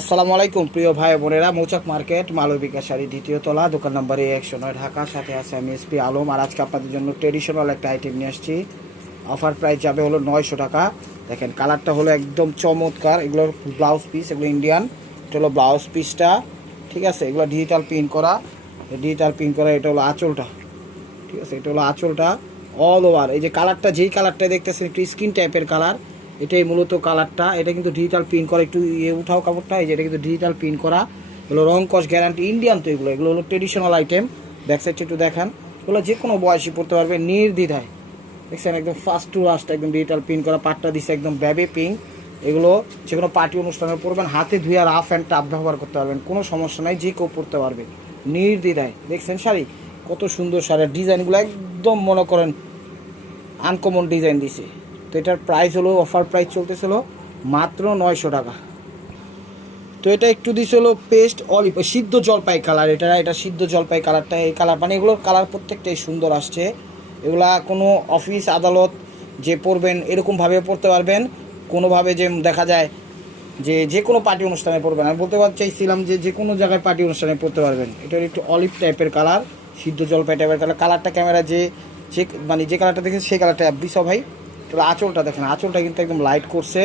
আসসালামু আলাইকুম প্রিয় ভাই বোনেরা, মৌচাক মার্কেট মালবিকা শাড়ি দ্বিতীয় তলা, দোকান নম্বর 109 ঢাকা। সাথে আছে আমি এসপি আলম। আর আজকে আপনাদের জন্য ট্রেডিশনাল একটা আইটেম নিয়ে আসছি। অফার প্রাইস যাবে হলো 900 টাকা। দেখেন কালারটা হলো একদম চমৎকার। এগুলোর ব্লাউজ পিস, এগুলো ইন্ডিয়ান। এটা হলো ব্লাউজ পিসটা, ঠিক আছে। এগুলো ডিজিটাল প্রিন্ট করা, এটা হলো আঁচলটা, ঠিক আছে। এটা হলো আঁচলটা অল ওভার। এই যে কালারটা, যেই কালারটা দেখতেছেন একটু স্কিন টাইপের কালার, এটাই মূলত কালারটা। এটা কিন্তু ডিজিটাল প্রিন্ট করা, একটু উঠাও কাপড়টা। এই যে এটা কিন্তু ডিজিটাল প্রিন্ট করা, এগুলো রং কস গ্যারান্টি, ইন্ডিয়ান। তো এগুলো হলো ট্রেডিশনাল আইটেম। ব্যাক সাইডটা একটু দেখান। এগুলো যে কোনো বয়সী পড়তে পারবে নির্দ্বিধায়। দেখছেন একদম ফার্স্ট টু লাস্ট একদম ডিজিটাল প্রিন্ট করা। পাটটা দিচ্ছে একদম বেবি পিঙ্ক। এগুলো যে কোনো পার্টি অনুষ্ঠানে পরবেন, হাতে ধুয়ে রাফ অ্যান্ড টাফ ব্যবহার করতে পারবেন, কোনো সমস্যা নাই, যে কেউ পরতে পারবে নির্দ্বিধায়। দেখছেন শাড়ি কত সুন্দর, শাড়ির ডিজাইনগুলো একদম মনে করেন আনকমন ডিজাইন দিছে। তো এটার প্রাইস হলো, অফার প্রাইস চলতেছিল মাত্র 900 টাকা। তো এটা একটু দিছে হলো পেস্ট অলিভ, সিদ্ধ জলপাই কালার। এটা সিদ্ধ জলপাই কালারটা, এই কালার মানে এগুলোর কালার প্রত্যেকটাই সুন্দর আসছে। এগুলা কোনো অফিস আদালত যে পরবেন এরকমভাবে পরতে পারবেন, কোনোভাবে যে দেখা যায় যে কোনো পার্টি অনুষ্ঠানে পরবেন। আমি বলতে চাইছিলাম যে কোনো জায়গায় পার্টি অনুষ্ঠানে পরতে পারবেন। এটার একটু অলিভ টাইপের কালার, সিদ্ধ জলপাই টাইপের কালার। কালারটা ক্যামেরা যে মানে যে কালারটা দেখেছে সেই কালারটা দিস ভাই। তাহলে আঁচলটা দেখেন, আঁচলটা কিন্তু একদম লাইট করছে,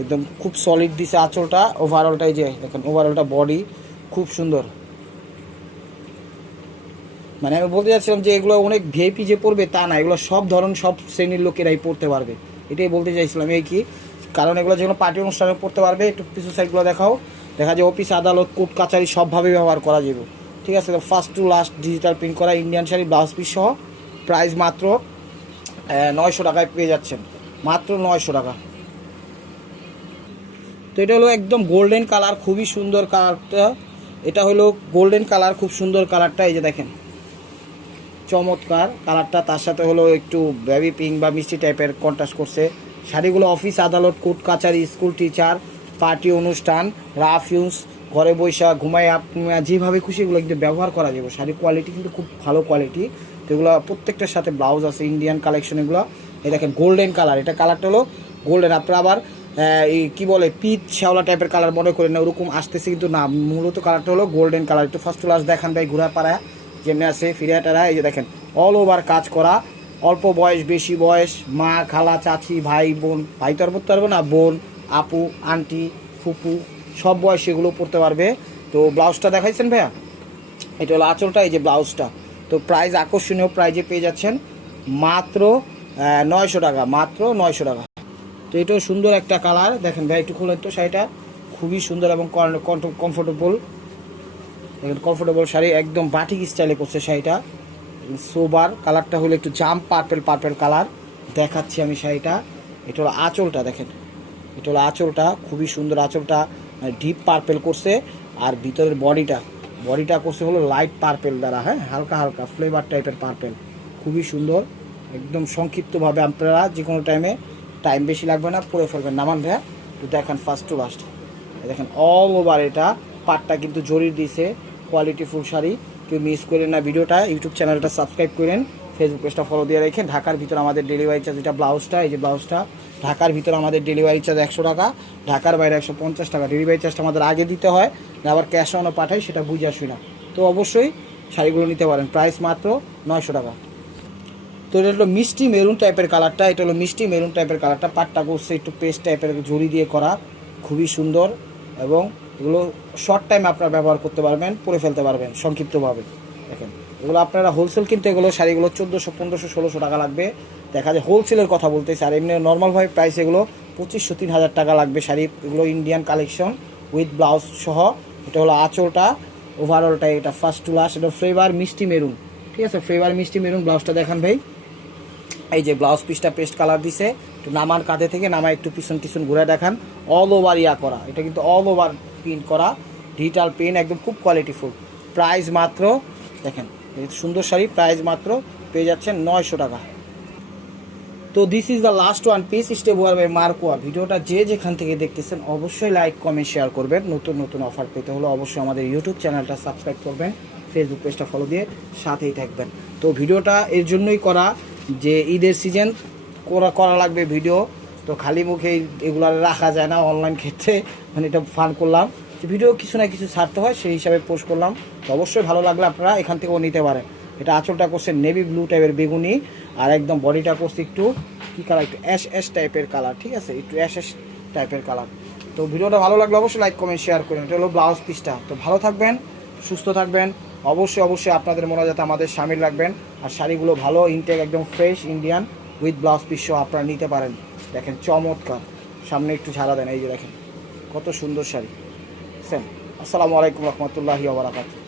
একদম খুব সলিড দিছে আঁচলটা। ওভারঅলটাই যে দেখেন, ওভারঅলটা বডি খুব সুন্দর। মানে আমি বলতে চাচ্ছিলাম যে এগুলো অনেক ভিআইপি যে পড়বে তা না, এগুলো সব ধরন সব শ্রেণীর লোকেরাই পড়তে পারবে, এটাই বলতে চাইছিলাম। এই কি কারণ এগুলো যেগুলো পার্টি অনুষ্ঠানে পড়তে পারবে। একটু পিছু সাইডগুলো দেখাও, দেখা যায় অফিস আদালত কোর্ট কাছারি সবভাবে ব্যবহার করা যাবে, ঠিক আছে। First to last digital print করা ইন্ডিয়ান শাড়ি, ব্লাউজ পিস সহ। প্রাইস মাত্র 900 টাকায় পেয়ে যাচ্ছেন, মাত্র 900 টাকা। তো এটা হলো একদম গোল্ডেন কালার, খুবই সুন্দর কালারটা। এটা হলো গোল্ডেন কালার, খুব সুন্দর কালারটা। এই যে দেখেন চমৎকার কালারটা, তার সাথে হলো একটু বেবি পিঙ্ক বা মিষ্টি টাইপের কন্ট্রাস্ট করছে। শাড়িগুলো অফিস আদালত কোর্ট কাছারি স্কুল টিচার পার্টি অনুষ্ঠান রাফ ইউজ ঘরে বৈশা ঘুমায় আপনি যেভাবে খুশি এগুলো কিন্তু ব্যবহার করা যাবে। শাড়ির কোয়ালিটি কিন্তু খুব ভালো কোয়ালিটি। তো এগুলো প্রত্যেকটার সাথে ব্লাউজ আছে, ইন্ডিয়ান কালেকশন এগুলো। এই দেখেন গোল্ডেন কালার, এটা কালারটা হলো গোল্ডেন। আপনারা আবার এই কী বলে পিচ শ্যাওলা টাইপের কালার মনে করেন না, ওরকম আসতেছে কিন্তু না, মূলত কালারটা হলো গোল্ডেন কালার। একটু ফার্স্ট ক্লাস দেখান ভাই, ঘোরা পাড়া যেমনি আছে ফিরিয়াটারা। এই যে দেখেন অল ওভার কাজ করা, অল্প বয়স বেশি বয়স, মা খালা চাচি ভাই বোন, ভাই তো আর পড়তে পারবো না, বোন আপু আন্টি ফুপু সব বয়স এগুলো পড়তে পারবে। তো ব্লাউজটা দেখাইছেন ভাইয়া, এটা হলো আঁচলটা, এই যে ব্লাউজটা। তো প্রাইস আকর্ষণীয় প্রাইজে পেয়ে যাচ্ছেন মাত্র 900 টাকা, মাত্র 900 টাকা। তো এটাও সুন্দর একটা কালার। দেখেন ভাই একটু খুলেন তো, শাড়িটা খুবই সুন্দর এবং কমফোর্টেবল, কমফোর্টেবল শাড়ি, একদম বাটিক স্টাইলে করছে শাড়িটা। সোবার কালারটা হলো একটু জাম পার্পেল কালার দেখাচ্ছি আমি শাড়িটা। এটা হলো আঁচলটা, দেখেন এটা হলো আঁচলটা, খুবই সুন্দর আঁচলটা, ডিপ পার্পেল করছে। আর ভিতরের বডিটা করছে হলো লাইট পার্পেল দ্বারা, হ্যাঁ হালকা হালকা ফ্লেভার টাইপের পার্পেল, খুবই সুন্দর। একদম সংক্ষিপ্তভাবে আপনারা যে কোনো টাইম বেশি লাগবে না, পরে ফেলবেন। নামান ভাইয়া একটু দেখান ফার্স্ট টু লাস্ট। দেখেন অল ওভার এটা পাটটা কিন্তু জরির দিছে, কোয়ালিটি ফুল শাড়ি। কেউ মিস করেন না ভিডিওটা, ইউটিউব চ্যানেলটা সাবস্ক্রাইব করেন, ফেসবুক পেজটা ফলো দিয়ে রাখেন। ঢাকার ভিতরে আমাদের ডেলিভারি চার্জ, এটা ব্লাউজটা, এই যে ব্লাউজটা, ঢাকার ভিতরে আমাদের ডেলিভারি চার্জ 100 টাকা, ঢাকার বাইরে 150 টাকা। ডেলিভারি চার্জটা আমাদের আগে দিতে হয়, আবার ক্যাশ অনও পাঠাই, সেটা বুঝে আসি না। তো অবশ্যই শাড়িগুলো নিতে পারেন, প্রাইস মাত্র 900 টাকা। তো এটা হলো মিষ্টি মেরুন টাইপের কালারটা, এটা হলো মিষ্টি মেরুন টাইপের কালারটা। পাটটা করছে একটু পেস্ট টাইপের জড়ি দিয়ে করা, খুবই সুন্দর। এবং এগুলো শর্ট টাইম আপনারা ব্যবহার করতে পারবেন, পরে ফেলতে পারবেন সংক্ষিপ্তভাবে। দেখেন এগুলো আপনারা হোলসেল কিনতে এগুলো শাড়িগুলো 1400 1500 1600 টাকা লাগবে, দেখা যায় হোলসেলের কথা বলতেছি। আর এমনি নর্মালভাবে প্রাইস এগুলো 2500 3000 টাকা লাগবে শাড়ি। এগুলো ইন্ডিয়ান কালেকশন উইথ ব্লাউজ সহ। এটা হলো আঁচলটা, ওভারঅলটা এটা ফার্স্ট টু লাস্ট। এটা ফ্লেভার মিষ্টি মেরুন, ঠিক আছে, ফ্লেভার মিষ্টি মেরুন। ব্লাউজটা দেখান ভাই, এই যে ব্লাউজ পিসটা পেস্ট কালার দিছে। একটু নামান কাঁধে থেকে নামায় একটু পিছন ঘুরে দেখান। অল ওভার করা, এটা কিন্তু অল ওভার প্রিন্ট করা, ডিজিটাল প্রিন্ট, একদম খুব কোয়ালিটিফুল। প্রাইস মাত্র দেখেন সুন্দর শাড়ি, প্রাইস মাত্র পেয়ে যাচ্ছেন 900 টাকা। তো this is the last one piece step war by মার্কোয়া। ভিডিওটা যে যেখান থেকে দেখতেছেন অবশ্যই লাইক কমেন্ট শেয়ার করবেন। নতুন অফার পেতে হলে অবশ্যই আমাদের ইউটিউব চ্যানেলটা সাবস্ক্রাইব করবেন, ফেসবুক পেজটা ফলো দিয়ে সাথেই থাকবেন। তো ভিডিওটা এর জন্যই করা যে ঈদের সিজন করা লাগবে ভিডিও, তো খালি মুখে এগুলো আর রাখা যায় না অনলাইন ক্ষেত্রে, মানে এটা ফান করলাম যে ভিডিও কিছু না কিছু ছাড়তে হয়, সেই হিসাবে পোস্ট করলাম। তো অবশ্যই ভালো লাগলে আপনারা এখান থেকেও নিতে পারেন। এটা আঁচলটা করছে নেভি ব্লু টাইপের বেগুনি, আর একদম বডিটা করছে একটু কী কালার, একটু অ্যাশ অ্যাশ টাইপের কালার, ঠিক আছে, একটু অ্যাশ অ্যাশ টাইপের কালার। তো ভিডিওটা ভালো লাগলে অবশ্যই লাইক কমেন্ট শেয়ার করেন। এটা হলো ব্লাউজ পিসটা। তো ভালো থাকবেন, সুস্থ থাকবেন, অবশ্যই আপনাদের যাতে আমাদের সামিল রাখবেন। আর শাড়িগুলো ভালো ইনটেক, একদম fresh Indian with blouse piece সহ আপনারা নিতে পারেন। দেখেন চমৎকার, সামনে একটু ঝাড়া দেন, এই যে দেখেন কত সুন্দর শাড়ি। আসসালামু আলাইকুম রহমতুল্লাহি ওয়া বারাকাতুহু।